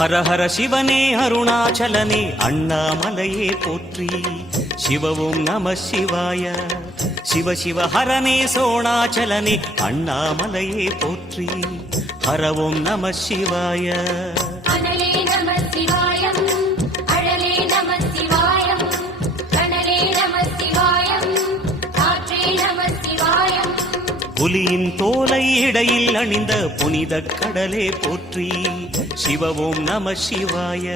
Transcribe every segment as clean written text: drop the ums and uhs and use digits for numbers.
ஹர ஹர சிவனே அருணாச்சலனே அண்ணாமலையே போற்றி. சிவவும் நம சிவாய. சிவ சிவ ஹரனே சோணாச்சலனே அண்ணாமலையே போற்றி. ஹரவும் நம சிவாய. அனலே நம சிவாயம், அழலே நம சிவாயம், கனலே நம சிவாயம், காற்றே நம சிவாயம். புலியின் தோலை இடையில் அணிந்த புனித கடலே போற்றி. சிவவும் நம சிவாய.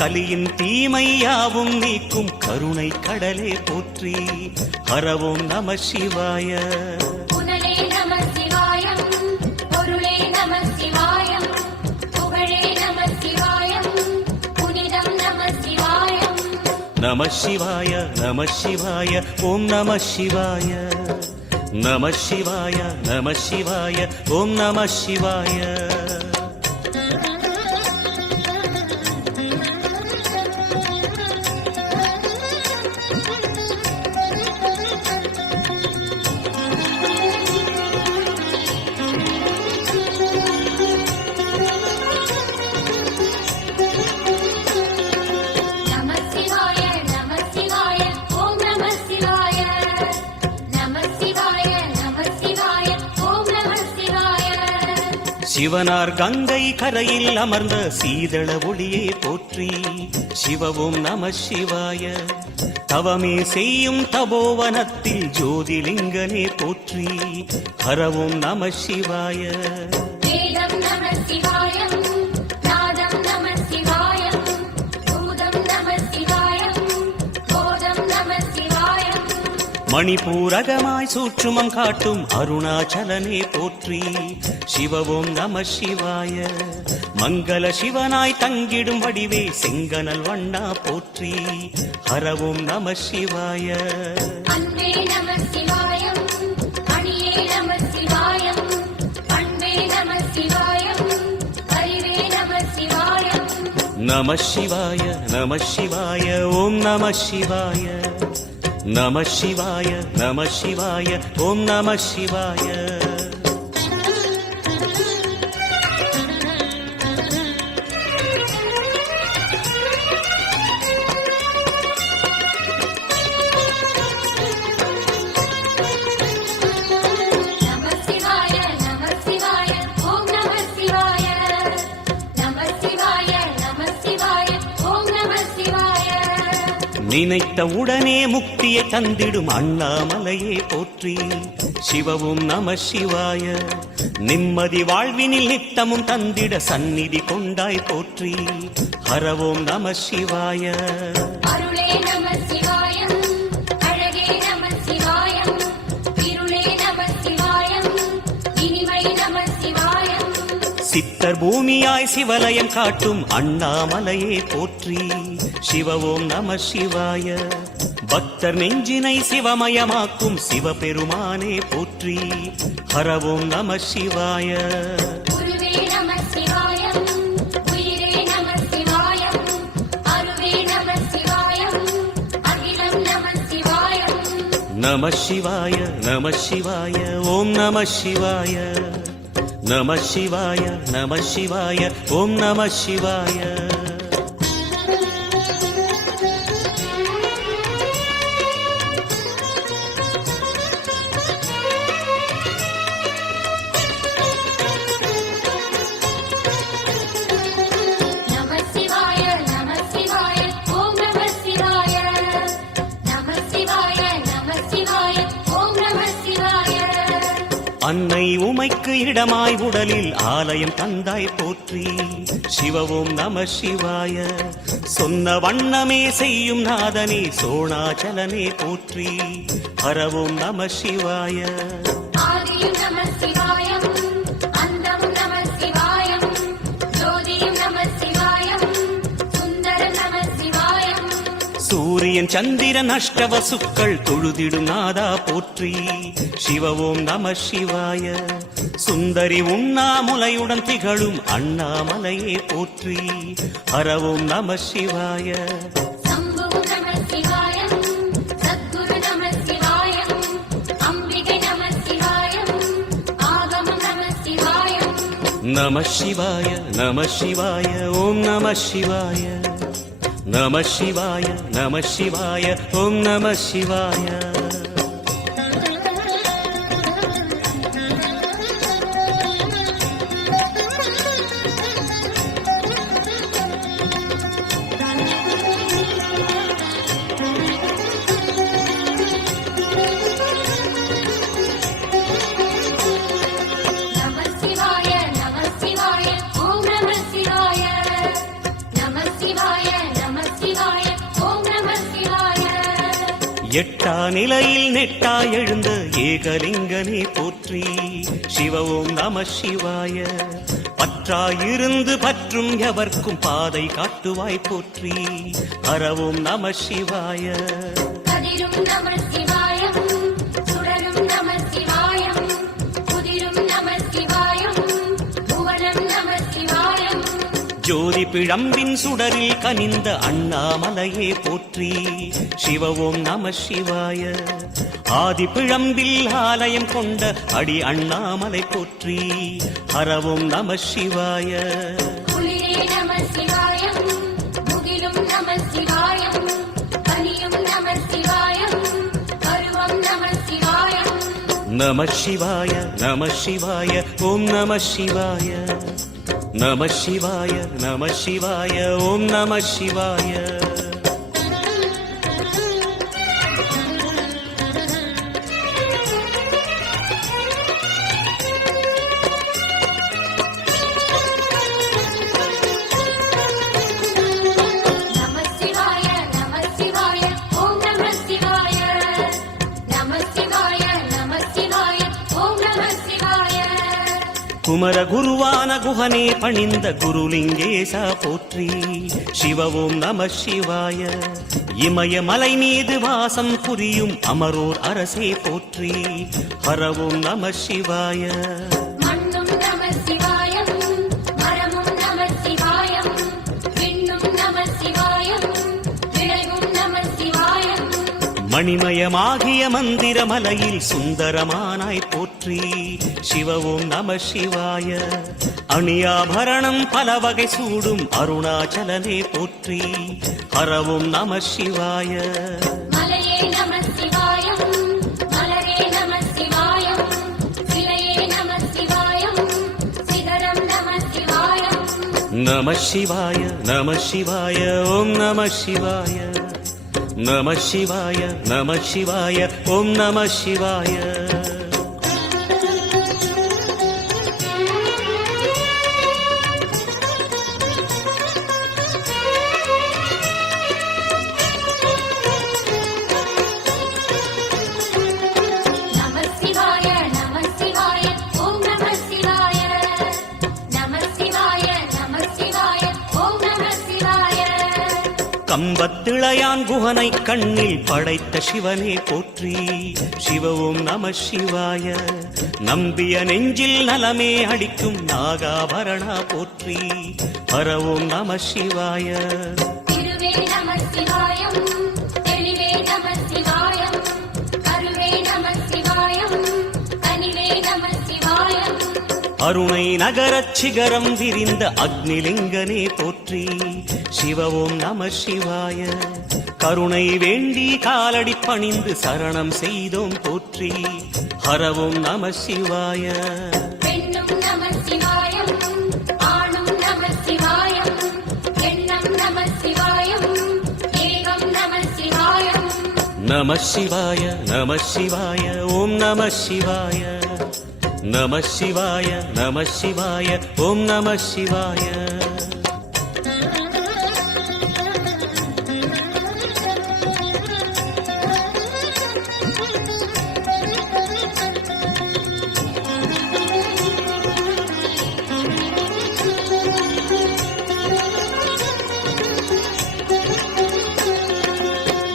கலியின் தீமையாவும் நீக்கும் கருணை கடலே போற்றி. ஹரவும் நம சிவாய. புனலே நம சிவாயம், பொருளே நம சிவாயம், புகழே நம சிவாயம், புனிதம் நம சிவாயம். நம சிவாய நம சிவாய ஓம் நம சிவாய. நம சிவாய நம சிவாய ஓம் நம சிவாய. சிவனார் கங்கை கரையில் அமர்ந்த சீதள ஒளியே போற்றி. சிவவும் நம சிவாய. தவமே செய்யும் தபோவனத்தில் ஜோதிலிங்கனே போற்றி. ஹரவும் நம சிவாய. வேதம் நம சிவாயம், நாதம் நம சிவாயம், பூதம் நம சிவாயம், போதம் நம சிவாயம். மணிபூரகமாய் சூற்றுமம் காட்டும் அருணாச்சலனே போற்றி. சிவவும் நம சிவாய. மங்கள சிவனாய் தங்கிடும் வடிவே செங்கனல் வண்ணா போற்றி. ஹரவும் நம சிவாய. அன்பே நம சிவாயம், அணியே நம சிவாயம், அன்பே நம சிவாயம், அறிவே நம சிவாயம். நம சிவாய நம சிவாய ஓம் நம சிவாய. நம சிவாய நம சிவாய ஓம் நம சிவாய. நினைத்த உடனே முக்தியை தந்திடும் அண்ணாமலையே போற்றி. சிவவும் நம சிவாய. நிம்மதி வாழ்வினில் நித்தமும் தந்திட சந்நிதி கொண்டாய் போற்றி. ஹரவோம் நம சிவாய. அருளே நம சிவாயம், அழகே நம சிவாயம், இருளே நம சிவாயம், இனிமை நம சிவாயம். சித்தர் பூமியாய் சிவலயம் காட்டும் அண்ணாமலையே போற்றி. சிவவோம் நம சிவாய. பக்தர் நெஞ்சினை சிவமயமாக்கும் சிவபெருமானே போற்றி. ஹரவோம் நம சிவாய. குருவே நம சிவாயம், உயிரே நம சிவாயம், அருவே நம சிவாயம், அகிலம் நம சிவாயம். நம சிவாய நம சிவாய ஓம் நம சிவாய. நம சிவாய நம சிவாய ஓம் நம சிவாய. அன்னை உமைக்கு இடமாய் உடலில் ஆலயம் தந்தாய் போற்றி. சிவவும் நம சிவாய. சொன்ன வண்ணமே செய்யும் நாதனே சோணாச்சலனே போற்றி. ஹரவும் நம சிவாய. ஆதியும் நம சிவாயம், அந்தம் நம சிவாயம், ஜோதியும் நம சிவாயம், சுந்தரம் நம சிவாயம். சூரியன் சந்திரன் அஷ்டவசுக்கள் தொழுதிடும் நாதா போற்றி. சிவவோம் நம சிவாய. சுந்தரி உண்ணாமுலையுடன் திகழும் அண்ணாமலையே போற்றி. ஹரவோம் நம சிவாய. சம்பு நம சிவாயம், சத்குரு நம சிவாயம், அம்பிகை நம சிவாயம், ஆகமம் நம சிவாயம். நம சிவாய நம சிவாய ஓம் நம சிவாய நம சிவாய நம சிவாய ஓம் நம சிவாய நம சிவாய நம சிவாய ஓம் நம சிவாய நம சிவாய நம சிவாய ஓம் நம சிவாய எட்டா நிலையில் நெட்டா எழுந்த ஏகலிங்கனே போற்றி சிவ ஓம் நம சிவாய பற்றாயிருந்து பற்றும் எவர்க்கும் பாதை காட்டுவாய் போற்றி ஹரவோம் நம சிவாய கதிரும் நம சிவாயம் சுடரும் நம சிவாயம் குதிரும் நம சிவாயம் புவனம் நம சிவாயம் ஜோதி பிழம்பின் சுடரில் கனிந்த அண்ணாமலையே போற்றி சிவ ஓம் நம சிவாய ஆதி பிழம்பில் ஆலயம் கொண்ட அடி அண்ணாமலை போற்றி ஹரவோம் நம சிவாய குளிரே நம சிவாயம் முகிலும் நம சிவாயம் கனியும் நம சிவாயம் கருவம் நம சிவாயம் நம சிவாய நம சிவாய ஓம் நம சிவாய நம சிவாய நம சிவாய ஓம் நம சிவாய நம சிவாய நம சிவாய ஓம் நம சிவாய நம சிவாய நம சிவாய ஓம் நம சிவாய குமர குருவான குஹனே பணிந்த குருலிங்கேசா போற்றி சிவ ஓம் நம சிவாய இமய மலை மீது வாசம் புரியும் அமரோர் அரசே போற்றி ஹரவோம் நம சிவாய மண்ணும் நம சிவாயம் மரமும் நம சிவாயம் விண்ணும் நம சிவாயம் விளைவும் நம சிவாயம் மணிமயமாகிய மந்திர மலையில் சுந்தரமானாய் போற்றி சிவ ஓம் நம சிவாய அணியாபரணம் பல வகை சூடும் அருணாச்சலனே போற்றி ஹரவோம் நம சிவாய மலையே நம சிவாயம் மலரே நம சிவாயம் சிலையே நம சிவாயம் சிகரம் நம சிவாயம் நம சிவாய நம சிவாய ஓம் நம சிவாய நம சிவாய நம சிவாய ஓம் நம சிவாய நம சிவாய நம சிவாய ஓம் நம சிவாய நம சிவாய நம சிவாய ஓம் நம சிவாய கம்பத்திளையான் குஹனை கண்ணில் படைத்த சிவனே போற்றி சிவ ஓம் நம சிவாய நம்பிய நெஞ்சில் நலமே அளிக்கும் நாகாபரணா போற்றி ஹரவோம் நம சிவாய திருவே நம சிவாயம் தெளிவே நம சிவாயம் கருவே நம சிவாயம் கனிவே நம சிவாயம் அருணை நகரச் சிகரம் விரிந்த அக்னிலிங்கனே போற்றி சிவ ஓம் நம சிவாய கருணை வேண்டி காலடி பணிந்து சரணம் செய்தோம் போற்றி ஹரவோம் நம சிவாய பெண்ணும் நம சிவாயம் ஆணும் நம சிவாயம் எண்ணம் நம சிவாயம் ஏகம் நம சிவாயம் நம சிவாய நம சிவாய ஓம் நம சிவாய நம சிவாய நம சிவாய ஓம் நம சிவாய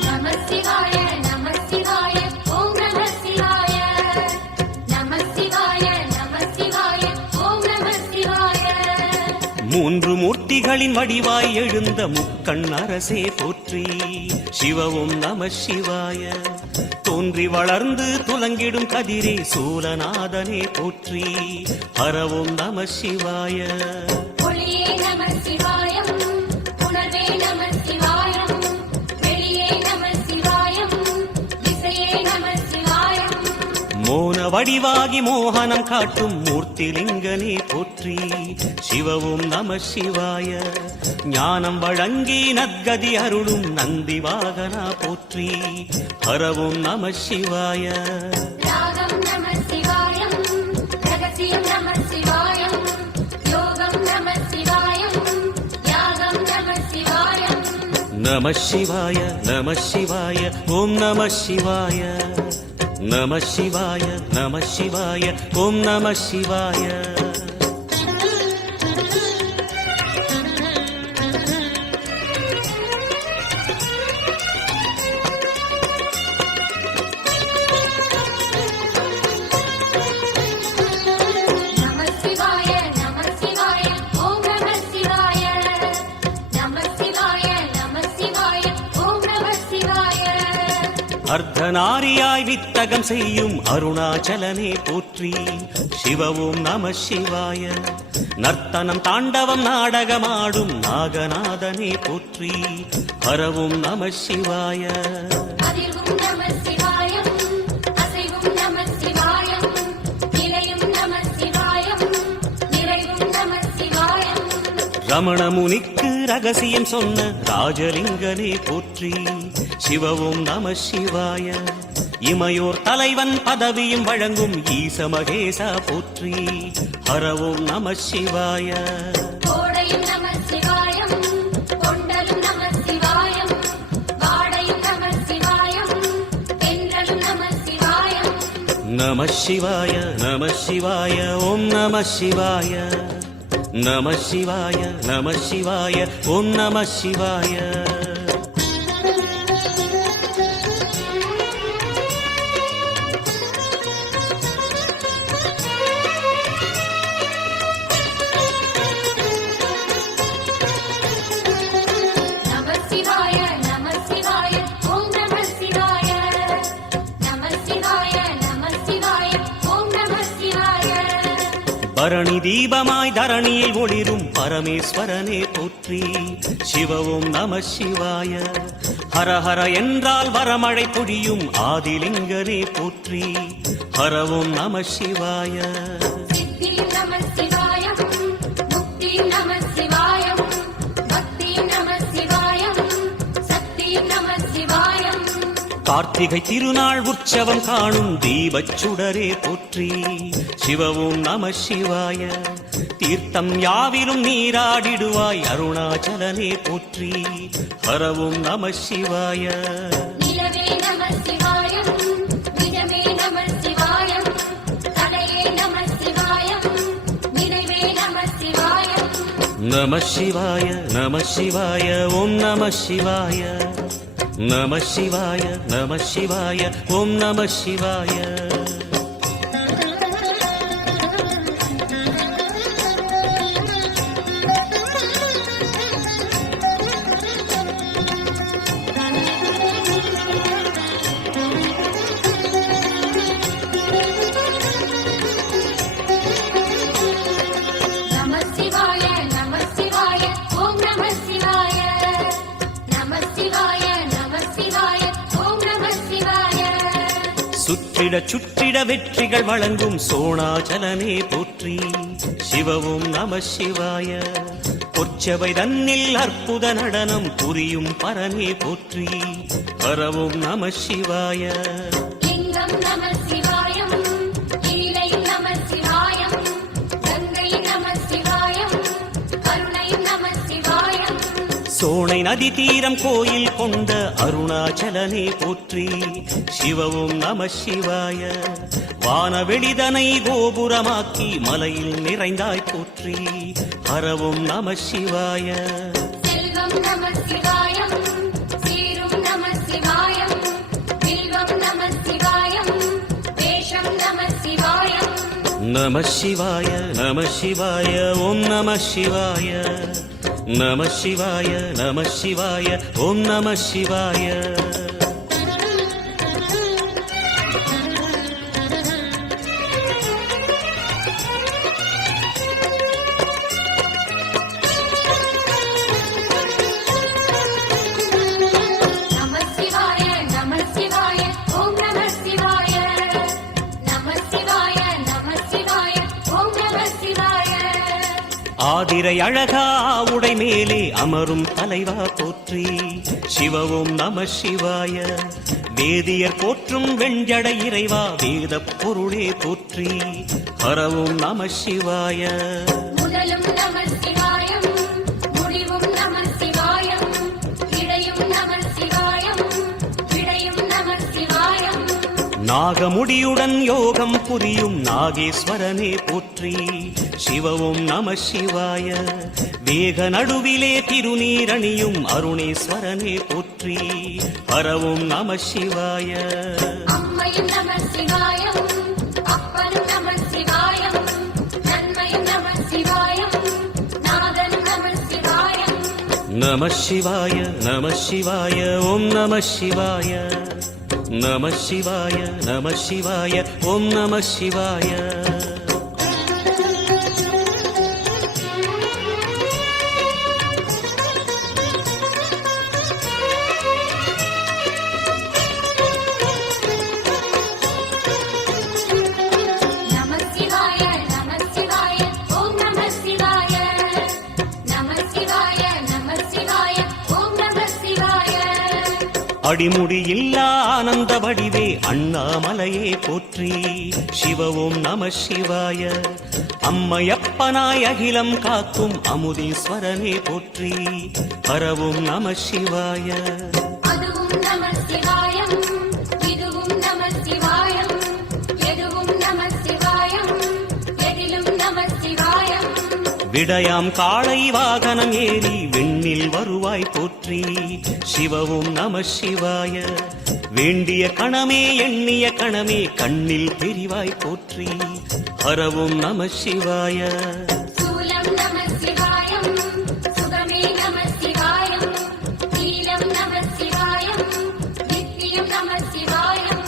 நம சிவாய நம சிவாய ஓம் நம சிவாய நம சிவாய நம சிவாய ஓம் நம சிவாய மும்மூர்த்திகளின் வடிவாய் எழுந்த முக்கண் அரசே போற்றி. சிவவும் நம சிவாய. தோன்றி வளர்ந்து துலங்கிடும் கதிரே சூலநாதனே போற்றி. ஹரவும் நம சிவாய. ஒளியே நம சிவாயம், உணர்வே நம சிவாயம், வெளியே நம சிவாயம், திசையே நம சிவாயம். மோன வடிவாகி மோகனம் காட்டும் மூர்த்திலிங்கனே போற்றி. சிவவும் நம சிவாய. ஞானம் வழங்கி நற்கதி அருளும் நந்தி வாகனா போற்றி. ஹரவும் நம சிவாய. ராகம் நம சிவாயம், ரகசியம் நம சிவாயம், யோகம் நம சிவாயம், யாகம் நம சிவாயம். நம சிவாய நம சிவாய ஓம் நம சிவாய. நம சிவாய நம சிவாய ஓம் நம சிவாய. நம சிவாய நம சிவாய ஓம் நம சிவாய. நம சிவாய நம சிவாய ஓம் நம சிவாய. அர்த்தநாரியாய் வித்தகம் செய்யும் அருணாச்சலனே போற்றி. சிவவும் நம சிவாய. நர்த்தனம் தாண்டவம் நாடகமாடும் நாகநாதனே போற்றி. ஹரவும் நம சிவாய. அதிர்வும் நம சிவாயம், அசைவும் நம சிவாயம், நிலையும் நம சிவாயம், நிறைவும் நம சிவாயம். ரமண முனிக்கு ரகசியம் சொன்ன ராஜலிங்கனே போற்றி. சிவவும் நம சிவாய. இமையோர் தலைவன் பதவியும் வழங்கும் ஈச மகேசா போற்றி. ஹரவும் நம சிவாய. கோடையும் நம சிவாயம், கொண்டலும் நம சிவாயம், வாடையும் நம சிவாயம், தென்றலும் நம சிவாயம். நம சிவாய நம சிவாய ஓம் நம சிவாய. நம சிவாய நம சிவாய ஓம் நம சிவாய. நம சிவாய நம சிவாய ஓம் நம சிவாய. நம சிவாய நம சிவாய ஓம் நம சிவாய. பரணி தீபமாய் தரணியில் ஒளிரும் பரமேஸ்வரனே போற்றி. சிவவும் நம சிவாய. ஹரஹர என்றால் வரமழை பொழியும் ஆதிலிங்கனே போற்றி. ஹரவும் நம சிவாய. சித்தியும் நம சிவாயம், முக்தியும் நம சிவாயம், பக்தியும் நம சிவாயம், சக்தியும் நம சிவாயம். கார்த்திகை திருநாள் உற்சவம் காணும் தீபச் சுடரே போற்றி. சிவவும் நம சிவாய. தீர்த்தம் யாவிலும் நீராடிடுவாய் அருணாச்சலனே போற்றி. ஹரவும் நம சிவாய. நிலவே நம சிவாயம், நிஜமே நம சிவாயம், தடையே நம சிவாயம், நினைவே நம சிவாயம். நம சிவாய நம சிவாய ஓம் நம சிவாய. நம சிவாய நம சிவாய ஓம் நம சிவாய. நம சிவாய நம சிவாய ஓம் நம சிவாய. நம சிவாய நம சிவாய ஓம் நம சிவாய. சுற்றிட சுற்றிட வெற்றிகள் வழங்கும் சோணாச்சலனே போற்றி. சிவவும் நம சிவாய. பொற்சபை தன்னில் அற்புத நடனம் புரியும் பரனே போற்றி. ஹரவும் நம சிவாய. லிங்கம் நம சிவாயம், லீலையும் நம சிவாயம், கங்கையும் நம சிவாயம், கருணையும் நம சிவாயம். சோனை நதி தீரம் கோயில் கொண்ட அருணாச்சலனே போற்றி. சிவவும் நம சிவாய. வானவெளிதனை கோபுரமாக்கி மலையில் நிறைந்தாய் போற்றி. ஹரவும் நம சிவாய. செல்வம் நம சிவாயம், சீரும் நம சிவாயம், வில்வம் நம சிவாயம், வேஷம் நம சிவாயம். நம சிவாய நம சிவாய ஓம் நம சிவாய. நம சிவாய நம சிவாய ஓம் நம சிவாய. நம சிவாய நம சிவாய ஓம் நம சிவாய. நம சிவாய நம சிவாய ஓம் நம சிவாய. ஆதிரை அழகா உடை மேலே அமரும் தலைவா போற்றி சிவவும் நம சிவாய. வேதியர் போற்றும் வெண்ஜடை இறைவா வேத பொருளே போற்றி ஹரவும் நம சிவாய. முதலும் நம சிவாயம் முடிவும் நம சிவாயம் இடையும் நம சிவாயம் விடையும் நம சிவாயம். நாகமுடியுடன் யோகம் புரியும் நாகேஸ்வரனே போற்றி சிவவும் நம சிவாய. வேக நடுவிலே திருநீரணியும் அருணேஸ்வரனே போற்றி ஹரவும் நம சிவாய. அம்மையும் நம சிவாயம் அப்பனும் நம சிவாயம் நன்மையும் நம சிவாயம் நாதன் நம சிவாயம். நம சிவாய நம சிவாய ஓம் நம சிவாய. நம சிவாய நம சிவாய ஓம் நம சிவாய. நம சிவாய நம சிவாய ஓம் நம சிவாய. நம சிவாய நம சிவாய ஓம் நம சிவாய. அடிமுடியில்லா ஆனந்த வடிவே அண்ணாமலையே போற்றி சிவவும் நம சிவாய. அம்மையப்பனாய் அகிலம் காக்கும் அமுதீஸ்வரனே போற்றி ஹரவும் நம சிவாய. அதுவும் நம சிவாயம் இதுவும் நம சிவாயம் எதுவும் நம சிவாயம் எதிலும் நம சிவாயம். விடயாம் காளை வாகனம் ஏறி விண்ணில் வருவாய் போற்றி சிவவும் நம சிவாய. வேண்டிய கணமே எண்ணிய கணமே கண்ணில் தெரிவாய் போற்றி ஹரவும் நம சிவாய. சூலம் நம சிவாயம் சுகமே நம சிவாயம் நீலம் நம சிவாயம் நித்தியம் நம சிவாயம்.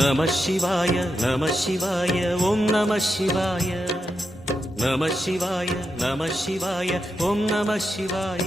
நம சிவாய நம சிவாய ஓம் நம சிவாய. நம சிவாய நம சிவாய ஓம் நம சிவாய.